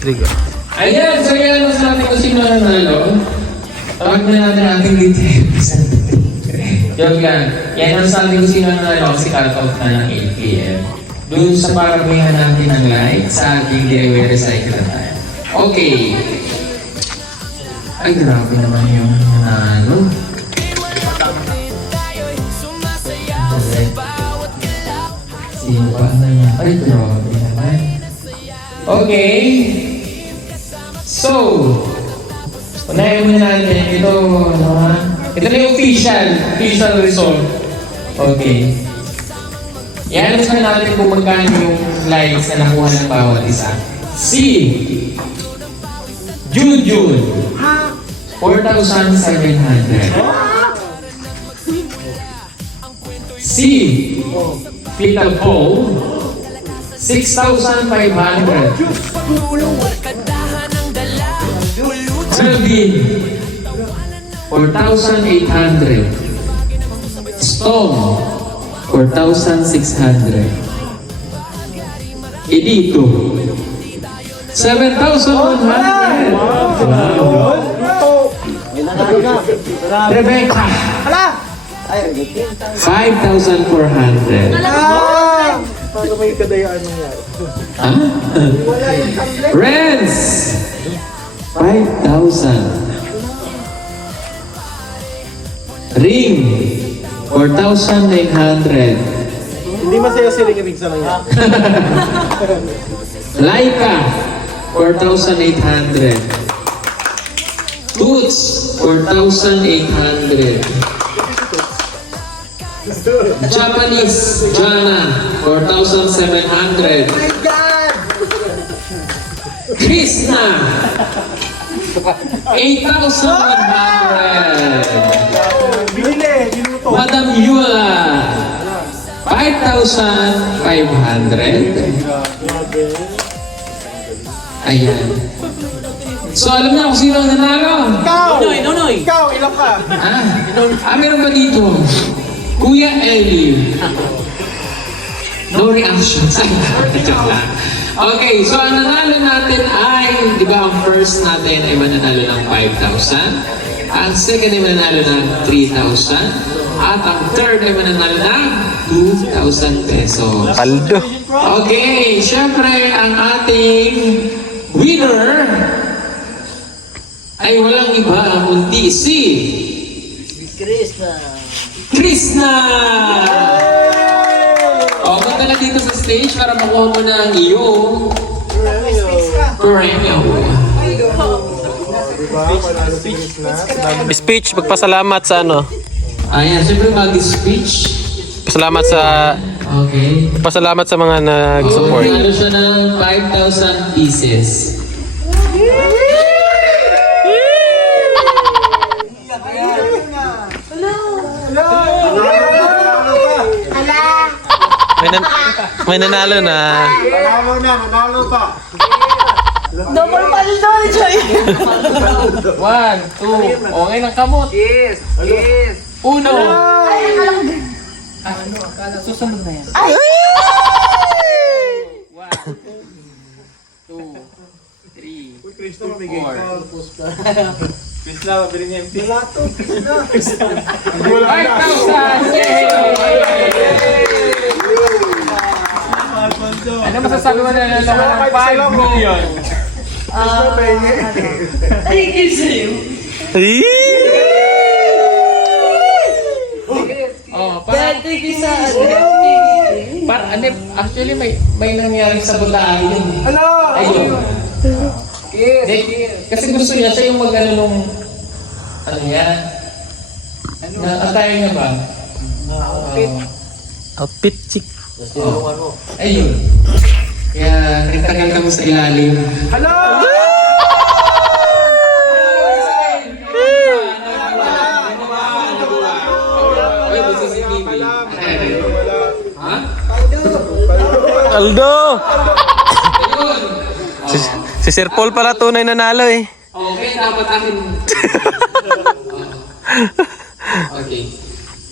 Trigo. Ayan, so yan mas natin kung sino ang nanalo. Tawag na natin ating details. Joke lang. Yan ang sabi kung sino ang nanalo kasi cut-off na ng 8 p.m. Doon sa parabihan natin ng like sa ating DIY recycle na tayo. Okay. Ay, grabe naman yung nanalo. Sino ba naman? Ay, grabe naman. Okay. So, unahin muna natin. Ito, ano ha? Ito na yung official result. Okay. Yan naman natin kung magkano yung likes na nakuha ng bawat isa. Si Junjun, 4,700. Si Tita Paul, 6,500. Melvin, 4,800. Storm, 4,600. Edito, 7,100. Wow. Rebecca, 5,400. Paano may kadayaan nangyari? Ah? Renz, 5,000. Ring, 4,900. Hindi masaya si Ring sa nangyari. Laika, 4,800. Toots, 4,800. Japanese, Jana, 4,700. Krishna, 8,100. Madam Yula, 5,500. Ayan. So alam niyo kung sino ang nanalo? Nonoy! Ikaw, ilang ka? Meron ba dito? Kuya Eli. No reactions. Joke lang. Okay, so ang nanalo natin ay, di ba ang first natin ay mananalo ng 5,000. Ang second ay mananalo ng 3,000. At ang third ay mananalo ng 2,000 pesos. Paldo. Okay, syempre ang ating winner ay walang iba kundi si Krishna! O, punta na dito sa stage para makuha mo na ang iyong premium. Speech, magpasalamat sa ano? Ayan, syempre mag-speech. Pasalamat sa Okay. pasalamat sa mga nag-support. Ano siya ng 5,000 pieces. May nanalo na. Manalo pa. Double paldo ni Joy. 1, 2, okay ng kamot. Yes! 1. Ay, Susunod na yan. ay! 1, 2, 3, Kristo, mamigay ka. 5,000! Ano masasabi mo na nalaman ng 5 million? Thank you sa'yo. Oh, para Thank you sa actually may nangyari sa Bulaan yun. Ayun. Kasi gusto niya siya yung mag-ano nung ano yan? Attire niya ba? Outfit chick. Ayun. Kaya kanta-kanta mo sa ilalim. Hello! Ha? Aldo! Ayun. Si Sir Paul pala tunay nanalo eh. Okay, dapat akin. Okay.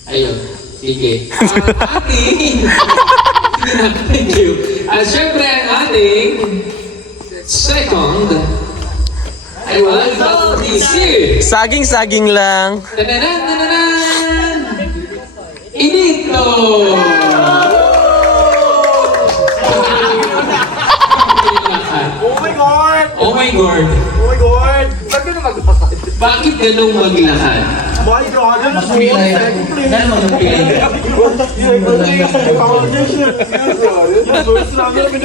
Ayun. Sige. Ating... Thank you. At syempre, ang ating Second, ay wala na this year. Saging-saging lang. Tananan, tananan! Inito! Oh my God! Oh my God! Oh my God! Ba't ka na maglakad? Bakit ganun maglakad? My God! Ano po? Second place.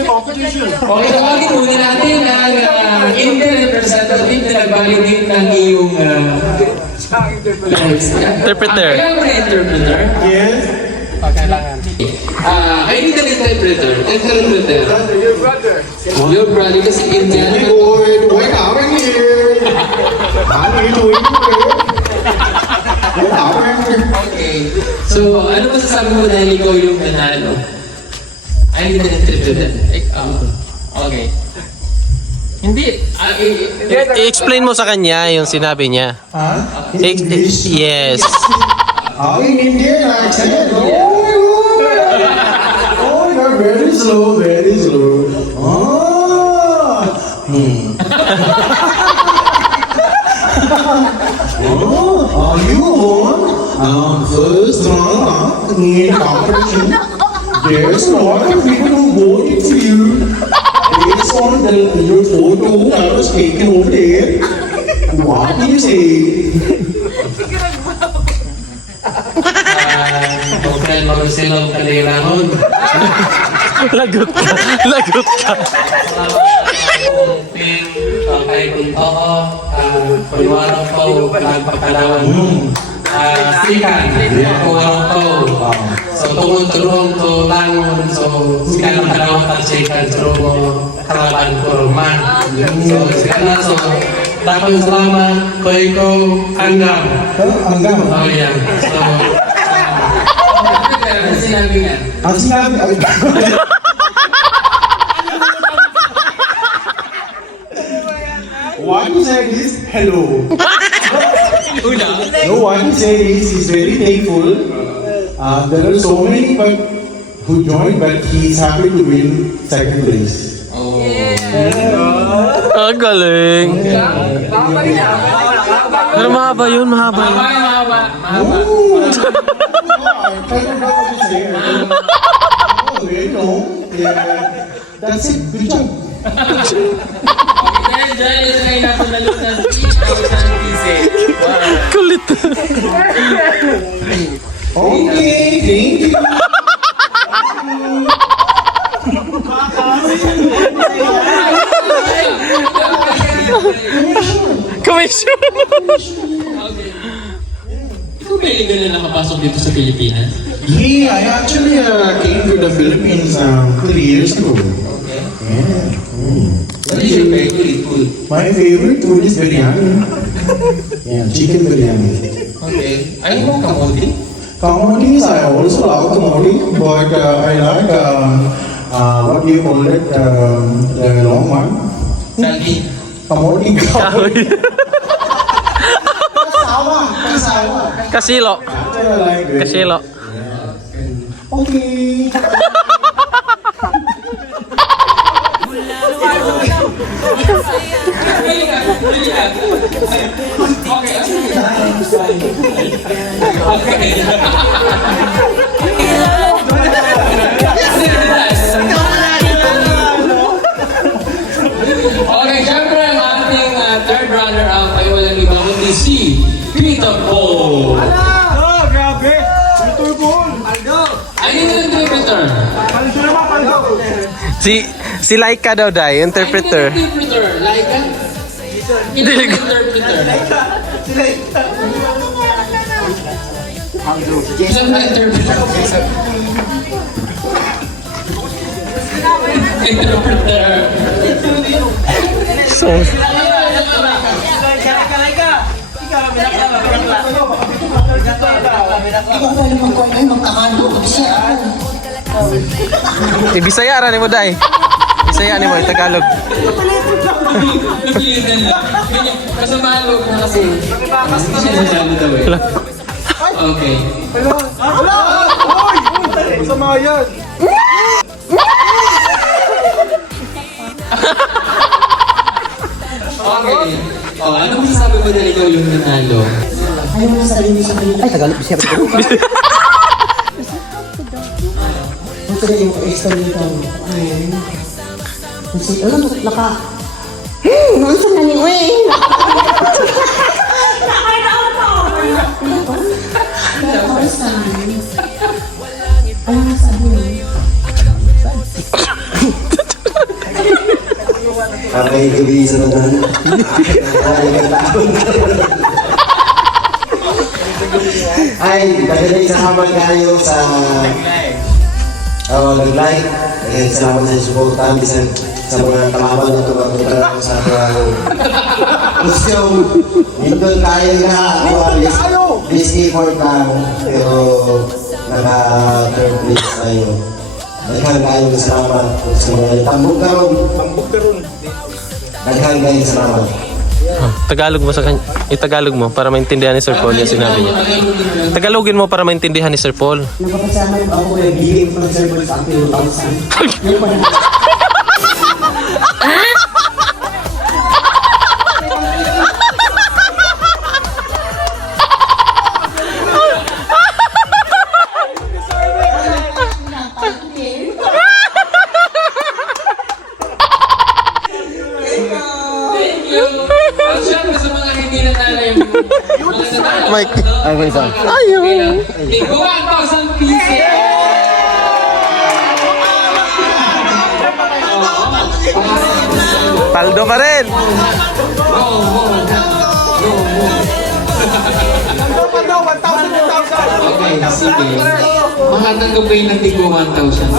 Competition. Okay, tawagin muna natin ang Indian representative na nag-validate ng iyong Interpreter. Kailangan mo na interpreter? Yes. I need an interpreter. Interpreter. Your brother. Your brother kasi Indian. Why are you here? How are you doing here? Okay. So, ano masasabi mo dahil ikaw yung nanalo? I need an interpreter. Okay. Hindi. I-explain mo sa kanya yung sinabi niya. Yes. In Indian accent. Oh, you're very slow, very slow. You won first round in competition. There's a lot of people who voted for you. Based on your photo that was taken over there. What do you say? Okay, mag-silaw ka lang. Lagot ka. Lagot ka. Kay Kunto, pagwarang ko, nagpakalawan mo. Sikan, pagwarang ko. So, tungod-turong to lang, so, sikan ang kalawang sikan, so, kalaban ko man. So, sikan na, so, dapat salamat ko ikaw hanggang. Hanggang. Oh, yan. So, ano sinabi nga? Ang sinabi, what he said is hello. No, what he said is he's very thankful. There are so many but who joined, but he's happy to win second place. Ang galing. Pero mahaba yun, mahaba yun. Mahaba. Oh, I kind of know what to say. Oh, you know, yeah. That's it. Good job. Dahil ito ngayon ako nalot ng 3,000 pieces. Kulit. Okay, thank you. Commission. Ikaw ba iligal na nakapasok dito sa Pilipinas? Yeah, I actually came to the Philippines 3 years ago. Yeah. What is your favorite food? My favorite food is biryani. Yeah, chicken biryani. Okay. Ayaw mo kamote? Commodities, I also love commodity, but I like what do you call it, the long one? Saging. Commodity. Kahoy. Kasawa. Kasilo. I like it. Kasilo. Okay. Okay, syempre ang ating third runner-up ay walang iba kundi si Peter Paul. Ah, grabe! Ito yung goal! Ano yung interpreter? Paldo naman, paldo! Si Laika daw dai, interpreter. Ano yung interpreter? Laika? Ito yung interpreter. Sino na interpreter? Interpreter. So, Bisaya ra nimo dai. Bisaya nimo Tagalog. Napilitan lang. Kasamahan mo na kasi. Sinasalo daw eh. Okay. Wala! Hoy! Masama yan! Okay. Oh, ano masasabi mo na ikaw yung nanalo? Ayaw mo na sabihin mo sa kanila. Ay, Tagalog. Siya ba? Ang tuloy yung extra nito. Kasi, alam mo, naka... Nasa na ni Uy! Ayaw mo sabihin. Kapag gabi sa naman. Ay, dahil salamat kayo sa nag-like. Ay, salamat sa suportahan sa mga kalaban na tumatutara ko sa gusto. Dito tayo na this effort lang. Pero naka-third place tayo. Daghan kayo salamat sa mga tambok karon. Daghan kayo salamat. Tagalog mo sa kanya. Itagalog mo para maintindihan ni Sir Paul yung sinabi niya. Tagalogin mo para maintindihan ni Sir Paul. Nagpapasama yung ako na bigay from server sa akin yung 1,000. Yung pala. Thank you. At syempre sa mga hindi nanalo yung mga nanalo. Mike. Ay, may isa. Ayun. Tigo 1,000 pieces. Paldo pa rin. Okay, sige. Makatanggap kayo ng tigo 1,000.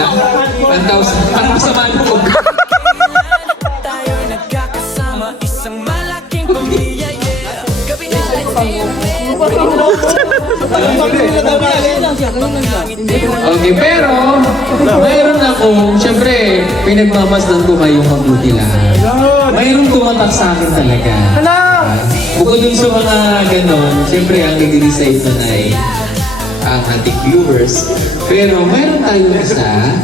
Ha? 1,000. Parang masama mo. Okay, pero mayroon akong, syempre, pinagmamasdan ko kayong mabuti lang. Mayroong tumatak sa akin talaga. Bukod dun sa mga ganon, syempre ang nag-decide na ay ang ating viewers. Pero mayroon tayong isa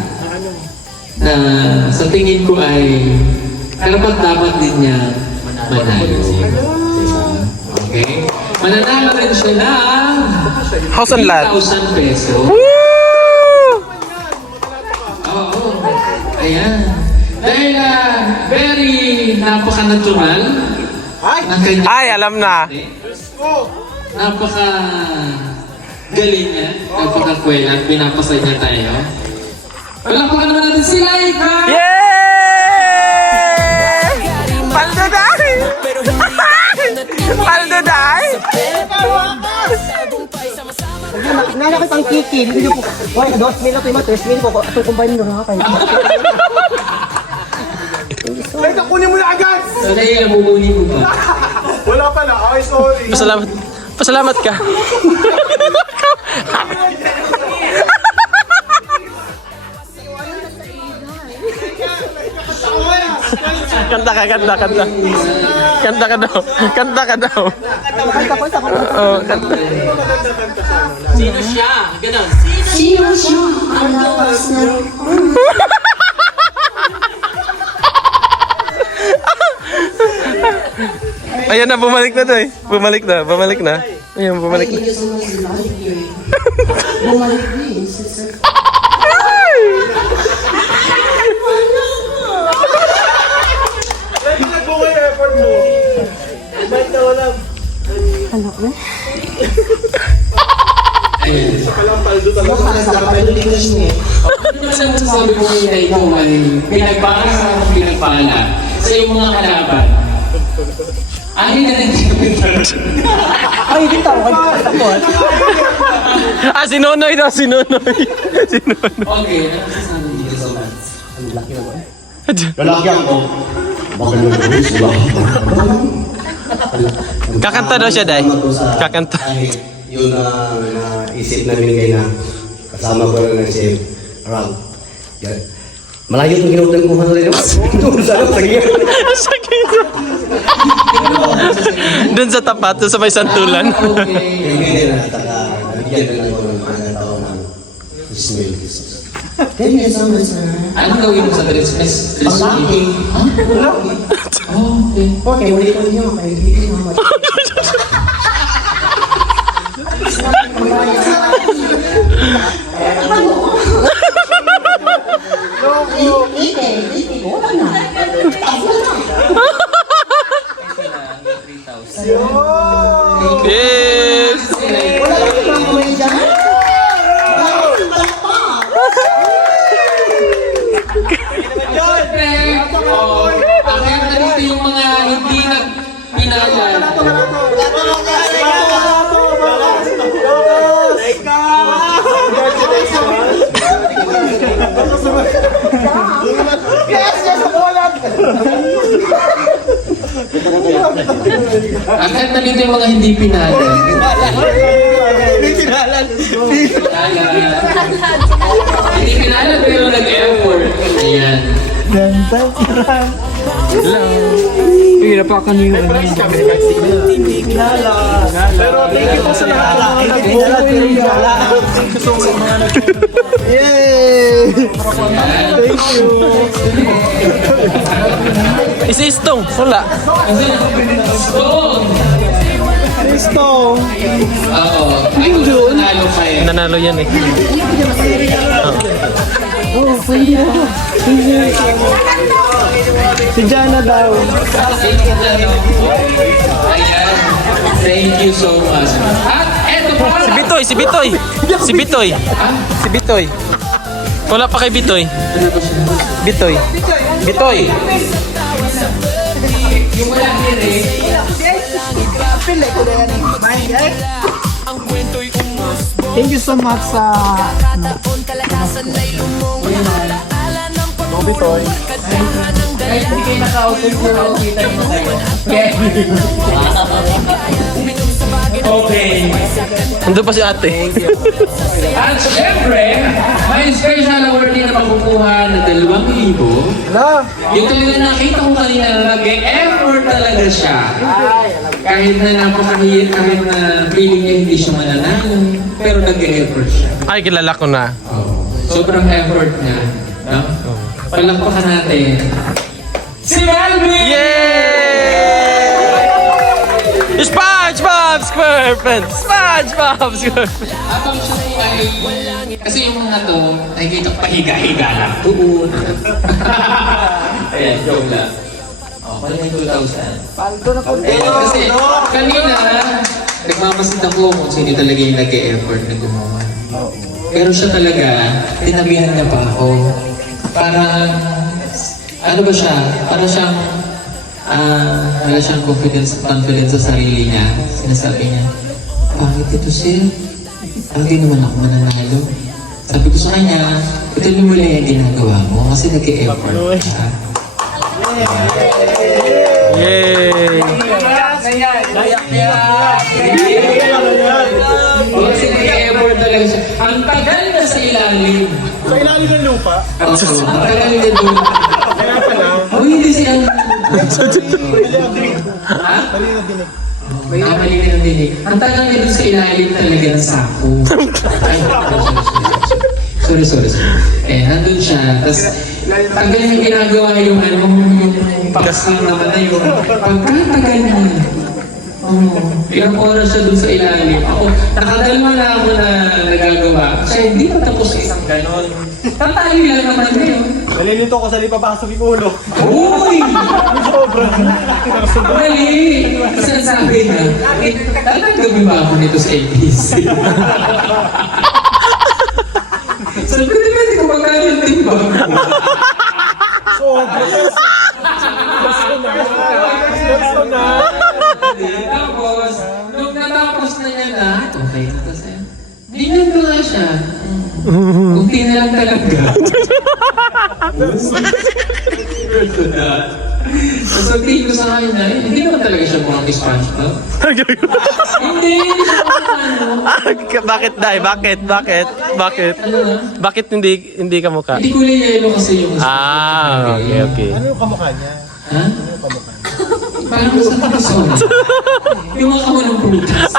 na sa tingin ko ay karapat-dapat din niya manalo. Okay? Mananalo rin siya ng House and lot. 3,000 pesos. Oo. Ayan. Dahil very napaka-natural ng kanya. Ay, alam na. Napaka galing niya. Napaka-kwela. Pinapasay niya tayo. Palakpakan naman natin si Laika! Yay! Paldo dahil! Paldo dahil! Nala ko pang kikil. Hindi ko. Wala, 2 minuto, 3 minuto ko. Ito combine nyo na kayo. Teka, kunin mo na agad! So, dahil nabubunin mo ba? Wala pala. Ay, sorry. Pasalamat. Pasalamat ka. Kanta ka, kanta, kanta. Kanta ka daw. Kanta ka daw. Oo, kanta. Sino siya? Ganon. Sino siya? Alas na. Ayan na, bumalik na to eh. Bumalik na, bumalik na. Ayan, bumalik na. Bumalik din, sister. Lagi nagbukay effort mo. Bait na wala. Ano ko? Sa palang paldo talaga. Ano naman ang masasabi mo ngayon na ikaw ay pinagpala sa pinagpala sa iyong mga kalaban? Ay, na Ay, dito ako. Ah, si Nonoy daw, si Nonoy. Si Nonoy. Okay, ano masasabi mo dito sa Lalaki ako. Baka naman sila. Kakanta daw siya, Day. Kakanta. Yun na naisip namin kayo na kasama ko rin si Ram. Malayo itong ginutan ko rin. Doon sa Sakit. Doon sa tapat, doon sa may santulan. Okay. Hindi na nabigyan na lang ako ng mga tao ng Ismail Jesus. Thank you so much, sir. Anong gawin mo sa Christmas? Christmas Eve? Ha? Oh, okay. Okay, ulit ko niyo. Okay, hindi ko naman. Yes! Wala lang yung mga kamay dyan. Siyempre, akit na dito yung mga hindi nagpinalan. Akit na dito yung mga hindi pinalan. Hindi pinalan pero nag-effort. Ayan. Pero thank you po sa lahat ng mga nag-vote. Thank you so much mga nag-vote. Yay! Thank you. Isistong, wala. Stone! Kristo! Oo. Ay, nanalo pa eh. Nanalo yan eh. Si Jana daw. Ayan. Thank you so much. At eto pa. Si Bitoy, si Bitoy. Si Bitoy. Si Bitoy. Wala pa kay Bitoy. Bitoy. Bitoy. Yung wala din eh. Thank you so much sa Bobby Toy. Okay. Nandun pa si ate. At syempre, may special award din na makukuha na 2,000. Yung talaga nakita ko kanina na nag-effort talaga siya. Kahit na napakahirap, kahit na feeling niya hindi siya mananalo, pero nag-effort siya. Ay, kilala ko na. Sobrang effort niya. No? Palakpakan natin. Si Melvin! Yay! SpongeBob SquarePants! SpongeBob SquarePants! Habang siya ay... Kasi yung mga to, nakikita ko pahiga-higa lang. Tuon. Ayan, joke lang. Oh, pala yung 2,000. Kasi kanina, nagmamasid ako kung sino talaga yung nag-e-effort na gumawa. Pero siya talaga, tinabihan niya pa ako. Parang, ano ba siya? Parang siyang, wala siyang confidence sa sarili niya. Sinasabi niya, bakit ito sir? Hindi naman ako mananalo. Sabi ko sa kanya, ituloy mo lang yung ginagawa mo kasi nag-e-effort ka. Yay! Kasi nag-e-effort talaga siya. Ang tagal na sa ilalim. Sa ilalim ng lupa. Ang tagal na doon. Kaya pala, Oh, hindi siya. Ha? Mali ka ng dinig. Ang tagal na doon sa ilalim talaga ng sako. Ay, sorry. Nandun siya. Tapos, tagal na ginagawa yung paksang naman na yun. Pagkatagal na. Ilang oras siya dun sa ilalim. Ako, nakadalma na ako na nagagawa. Kasi hindi pa tapos sa isang ganon. Tatali lang naman yun. nalilito ko sa papasok yung ulo. Uy! Sobra. Mali! Sinasabi na, tatanggapin ba ako nito sa ABC? Sabi ko, di ba, hindi ko magalit, di ba? Sobra. Personal. Tapos, nung natapos na niya na, okay na to sa'yo. Ganyan ko nga siya. Kunti na lang talaga. Tapos pagtingin ko sa kanya, hindi naman talaga siya mukhang SpongeBob. Hindi siya mukhang Bakit, Day? Bakit? ano na? Bakit hindi ka mukha? Hindi kulay yellow kasi yung Okay. Ano yung kamukha niya? Ha? Parang sa takasol. Yung mga kawalang prutas.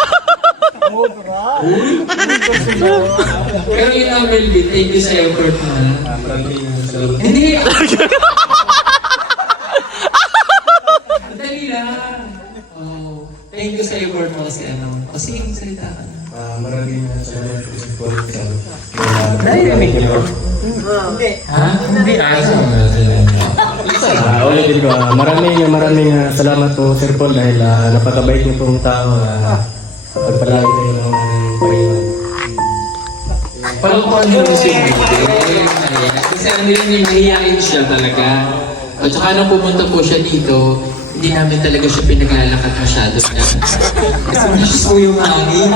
Pero yun ang Melvin, thank you sa effort mo. Hindi! Dali lang. Oh, thank you sa effort mo kasi ano. Kasi yung salita ka na. Maraming salamat po sa Narinig niyo? Ha? Hindi. Ulitin ko, maraming salamat po Sir Paul dahil napakabait niyo pong tao. Pagpalagi kayo ng Panginoon. Palakpan niyo si Melvin. Kasi ano yun, mahihain siya talaga. At saka nung pumunta po siya dito, hindi namin talaga siya pinaglalakad masyado niya. Kasi masyos po yung hangin.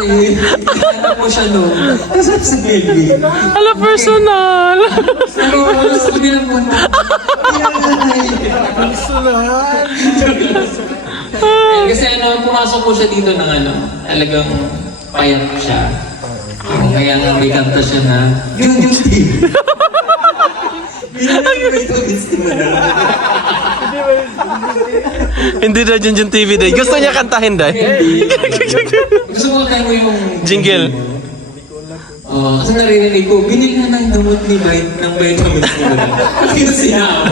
Hindi po siya noon. Kasi si Melvin. Ala, personal. Pero sabi lang po na. Kasi ano, pumasok po siya dito ng ano, talagang payat siya. Kaya nga may kanta siya na, yung TV. Hindi na Junjun TV day. Gusto niya kantahin day. Gusto mo tayo yung Jingle. Kasi naririnig ko, binili na ng gamot ni ng vitamins mo na. Kasi sinama.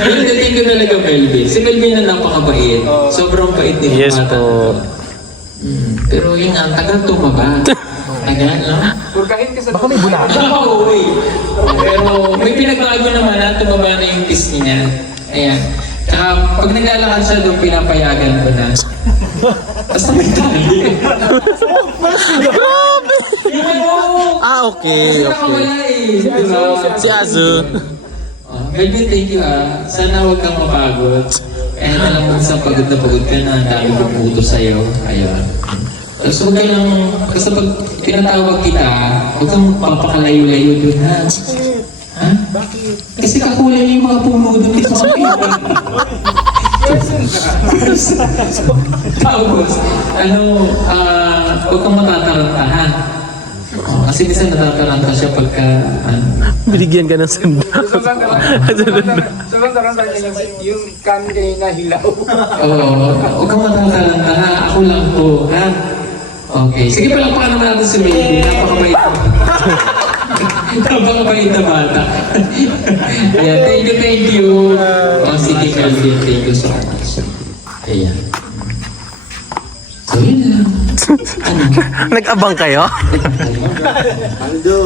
Pero thank you talaga, Melvin. Si Melvin na napakabait. Sobrang bait din. Yes po. Pero yun nga, ang tagal tumaba. Tagal, no? Baka may bula. Oo, pero may pinagbago naman na tumaba na yung kiss niya. Ayan. Tsaka pag naglalakad siya doon, pinapayagan ko na. Basta may tali. Yung ano, Ah, okay. kasi nakawala eh. Diba? Si Azu. Melvin, thank you ah. Sana huwag kang mapagod. Kaya alam mo sa pagod na pagod ka na, ang dami puputo sa'yo. Ayun. Tapos huwag ka lang, kasi pag pinatawag kita, huwag kang papakalayo-layo dun ha. Ha? Kasi kakulay yung mga puno dun sa kapila. Tapos, ano, huwag kang matatarantahan. Kasi minsan natataranta siya pagka, Binigyan ka ng sanda. Sobrang sarang sa inyo yung kami na hilaw. Oo, huwag kang matatalanta ha. Ako lang to, ha? Okay. Sige, palakpakan naman natin si Melvin. Napakabait. Napakabait na bata. Ayan, thank you. Sige, Melvin, thank you so much. Ayan. So, yun lang. Nag-abang kayo?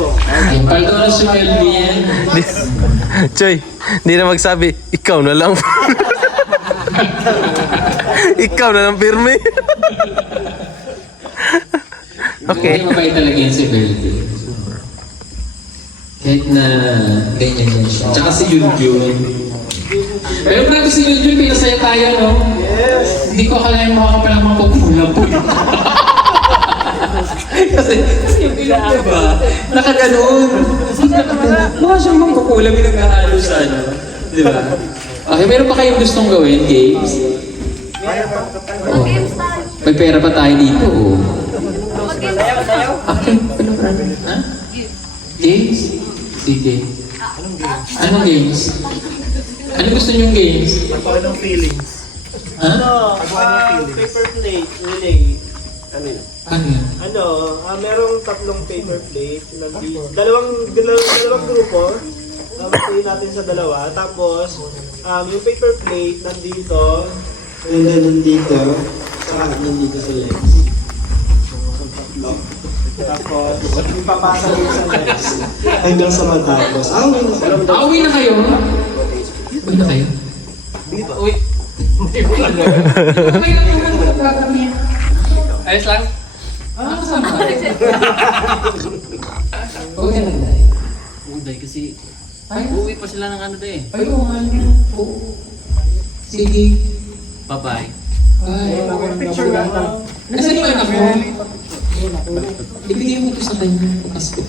Okay, paldo na si Melvin. Choy, hindi na magsabi, ikaw na lang. Ikaw na lang pirme. Okay. Mabait talaga yan si Melvin. Kahit na ganyan yan siya. Tsaka si Yun. Pero grabe si Yun, pinasaya tayo, no? Yes! Hindi ko akala yung makakapalang mapagpula po. kasi yung Yun, diba? Nakaganon. Mukha siyang mapagpula, pinag-ahalo sa ano. Diba? Okay, meron pa kayong gustong gawin, games? Oh. May pera pa tayo dito, oh. Okay, ha? Games? Sige. Anong games? Ano gusto niyong games? Pagkawa ng feelings. Ha? Paper plate, relay. Ano yun? Merong tatlong paper plate. Dalawang grupo. Pili natin sa dalawa. Tapos, yung paper plate nandito. And then nandito. Saka nandito sa legs. Tapos, ipapasa mo sa legs. Hanggang sa matapos. Uwi na kayo? Uwi na kayo? Uwi. Ayos lang? Kasama ka. Uwi ka lang dahil. Uday kasi uuwi pa sila ng ano day. Ay, oo nga. Oo. Sige. Bye-bye. Bye. Nasaan yung anak mo? Ibigay mo ito sa kanya. Pasko.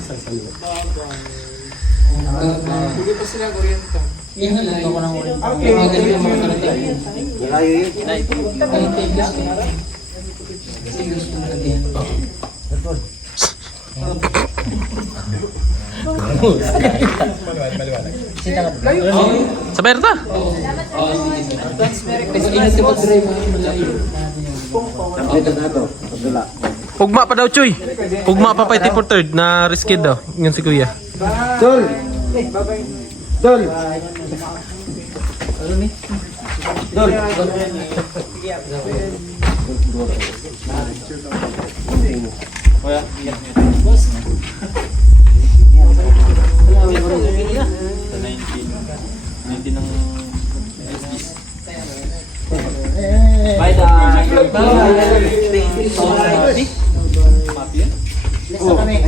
Hindi pa sila kuryente. Yan nga lang. Mga ganito yung mga karating. Ay, thank you. Sige, gusto mo lagyan. Sa Berta? Ingat ka pag-drive, malayo. Ugma pa daw, Chuy. Ugma pa pa 84 na risked daw. Yun si Kuya. Dol! Dol! Dol!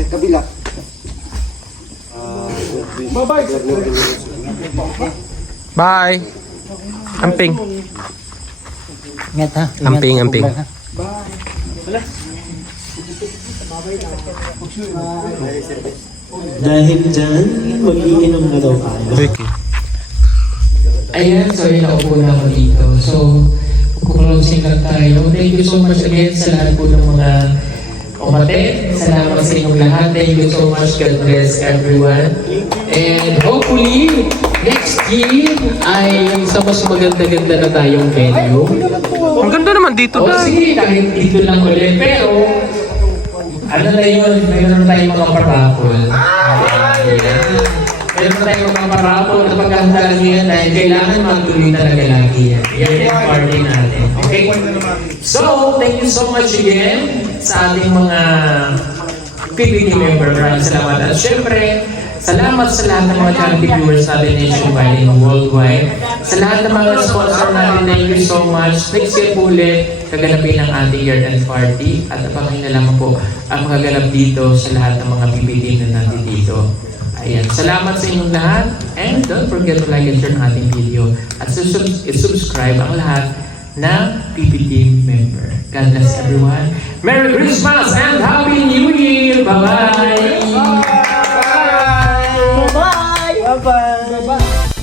Kabila. Bye. Amping. Ingat ha. Amping, amping. Dahil dyan, mag-iinom na daw tayo. Okay. Ayan, sorry naupo na ako dito. So, closing lang tayo. Thank you so much again sa lahat po ng mga umaten. Salamat sa inyong lahat. Thank you so much. God bless everyone. And hopefully, next year ay sa mas maganda-ganda na tayong venue. Ang ganda naman dito, O Day. sige, kahit dito lang ulit. Pero, ano na yun, mayroon tayong mga parapol. Mayroon tayong mga parapol na pagkahantaran nyo yan dahil kailangan matuloy talaga lagi yan. Yan yung party natin. Okay? So, thank you so much again sa ating mga PBD member. Maraming salamat. At syempre, salamat sa lahat ng mga charity viewers natin nationwide and worldwide. Sa lahat ng mga sponsor natin, thank you so much. Next year po ulit, kaganapin ang ating year-end party. At abangan na lamang po ang mga ganap dito sa lahat ng mga PBD na natin dito. Ayan, salamat sa inyong lahat. And don't forget to like and share ang ating video. At subscribe ang lahat ng PBD member. God bless everyone. Merry Christmas and Happy New Year! Bye-bye! Bye! Bye-bye!